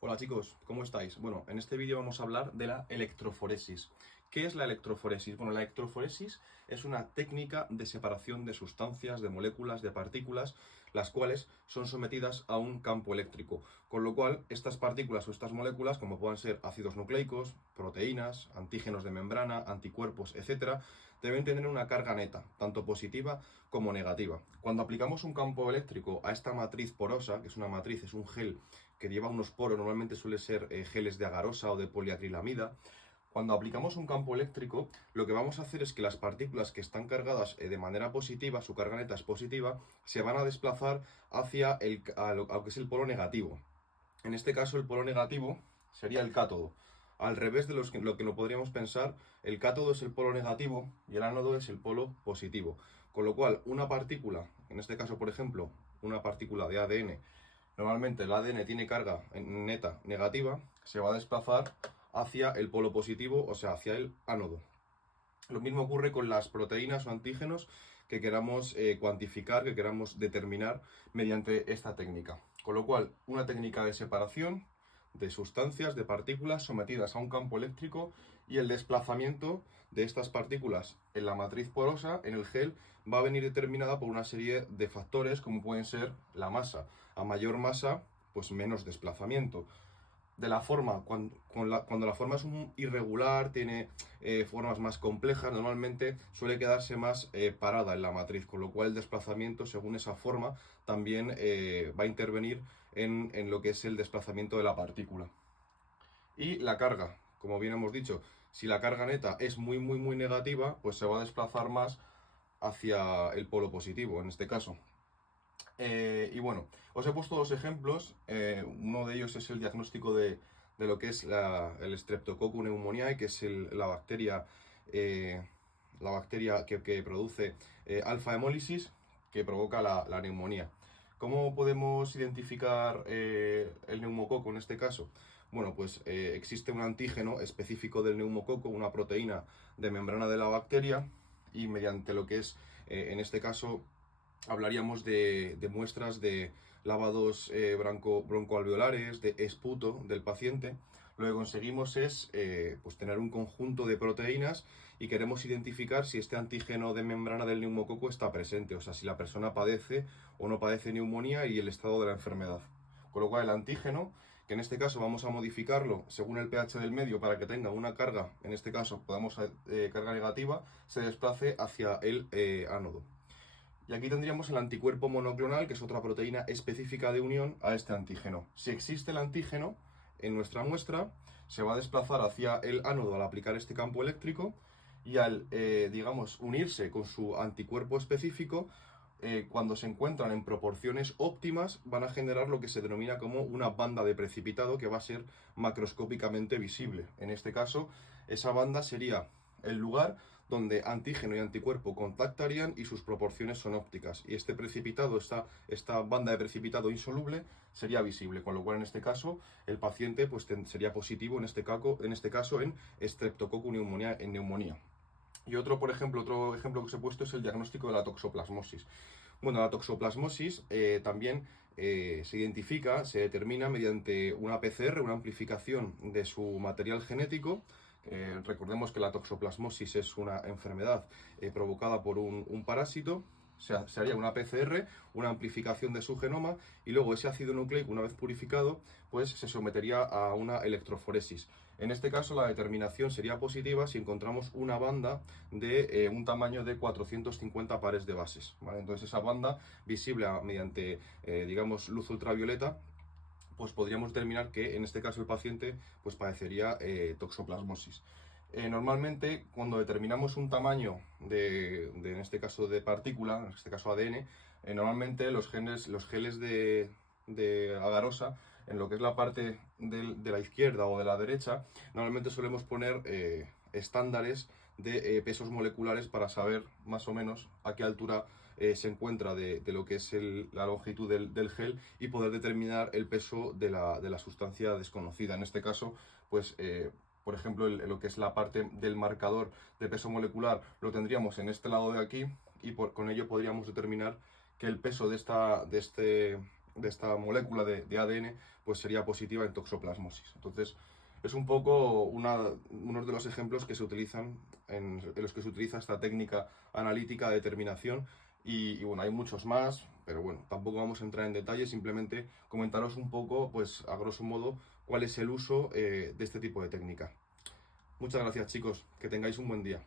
Hola chicos, ¿cómo estáis? Bueno, en este vídeo vamos a hablar de la electroforesis. ¿Qué es la electroforesis? Bueno, la electroforesis es una técnica de separación de sustancias, de moléculas, de partículas, las cuales son sometidas a un campo eléctrico. Con lo cual, estas partículas o estas moléculas, como puedan ser ácidos nucleicos, proteínas, antígenos de membrana, anticuerpos, etcétera, deben tener una carga neta, tanto positiva como negativa. Cuando aplicamos un campo eléctrico a esta matriz porosa, que es una matriz, es un gel que lleva unos poros, normalmente suele ser geles de agarosa o de poliacrilamida. Cuando aplicamos un campo eléctrico, lo que vamos a hacer es que las partículas que están cargadas de manera positiva, su carga neta es positiva, se van a desplazar hacia a lo que es el polo negativo. En este caso, el polo negativo sería el cátodo. Al revés de lo que no podríamos pensar, el cátodo es el polo negativo y el ánodo es el polo positivo. Con lo cual, una partícula, en este caso, por ejemplo, una partícula de ADN, normalmente el ADN tiene carga neta negativa, se va a desplazar hacia el polo positivo, o sea, hacia el ánodo. Lo mismo ocurre con las proteínas o antígenos que queramos cuantificar, que queramos determinar mediante esta técnica. Con lo cual, una técnica de separación de sustancias, de partículas sometidas a un campo eléctrico, y el desplazamiento de estas partículas en la matriz porosa, en el gel, va a venir determinada por una serie de factores como pueden ser la masa. A mayor masa, pues menos desplazamiento. De la forma, cuando la forma es irregular, tiene formas más complejas, normalmente suele quedarse más parada en la matriz, con lo cual el desplazamiento, según esa forma, también va a intervenir en lo que es el desplazamiento de la partícula. Y la carga, como bien hemos dicho, si la carga neta es muy negativa, pues se va a desplazar más hacia el polo positivo, en este caso. Y bueno, os he puesto dos ejemplos. Uno de ellos es el diagnóstico de lo que es el Streptococcus pneumoniae, que es eh, la bacteria que produce alfa-hemólisis, que provoca la neumonía. ¿Cómo podemos identificar el neumococo en este caso? Bueno, pues existe un antígeno específico del neumococo, una proteína de membrana de la bacteria, y mediante lo que es, en este caso, hablaríamos de muestras de lavados broncoalveolares, de esputo del paciente. Lo que conseguimos es pues tener un conjunto de proteínas y queremos identificar si este antígeno de membrana del neumococo está presente, o sea, si la persona padece o no padece neumonía y el estado de la enfermedad. Con lo cual el antígeno, que en este caso vamos a modificarlo según el pH del medio para que tenga una carga, en este caso podamos carga negativa, se desplace hacia el ánodo. Y aquí tendríamos el anticuerpo monoclonal, que es otra proteína específica de unión a este antígeno. Si existe el antígeno en nuestra muestra, se va a desplazar hacia el ánodo al aplicar este campo eléctrico, y al, digamos, unirse con su anticuerpo específico, cuando se encuentran en proporciones óptimas, van a generar lo que se denomina como una banda de precipitado que va a ser macroscópicamente visible. En este caso, esa banda sería el lugar donde antígeno y anticuerpo contactarían y sus proporciones son ópticas. Y este precipitado, esta banda de precipitado insoluble, sería visible, con lo cual en este caso el paciente pues, sería positivo en este caso en Streptococcus pneumoniae, en neumonía. Y otro ejemplo que os he puesto es el diagnóstico de la toxoplasmosis. Bueno, la toxoplasmosis también se identifica, se determina mediante una PCR, una amplificación de su material genético. Recordemos que la toxoplasmosis es una enfermedad provocada por un parásito. Se haría una PCR, una amplificación de su genoma, y luego ese ácido nucleico, una vez purificado, pues se sometería a una electroforesis. En este caso la determinación sería positiva si encontramos una banda de un tamaño de 450 pares de bases, ¿vale? Entonces esa banda visible mediante, digamos, luz ultravioleta, pues podríamos determinar que en este caso el paciente pues padecería toxoplasmosis. Normalmente cuando determinamos un tamaño en este caso de partícula, en este caso ADN, normalmente los geles de agarosa, en lo que es la parte de la izquierda o de la derecha, normalmente solemos poner estándares de pesos moleculares para saber más o menos a qué altura se encuentra de lo que es la longitud del gel, y poder determinar el peso de la sustancia desconocida. En este caso, pues por ejemplo, lo que es la parte del marcador de peso molecular lo tendríamos en este lado de aquí, y con ello podríamos determinar que el peso esta molécula de ADN pues sería positiva en toxoplasmosis. Entonces, es un poco uno de los ejemplos que se utilizan en los que se utiliza esta técnica analítica de determinación y bueno, hay muchos más, pero bueno, tampoco vamos a entrar en detalle, simplemente comentaros un poco, pues a grosso modo, cuál es el uso de este tipo de técnica. Muchas gracias chicos, que tengáis un buen día.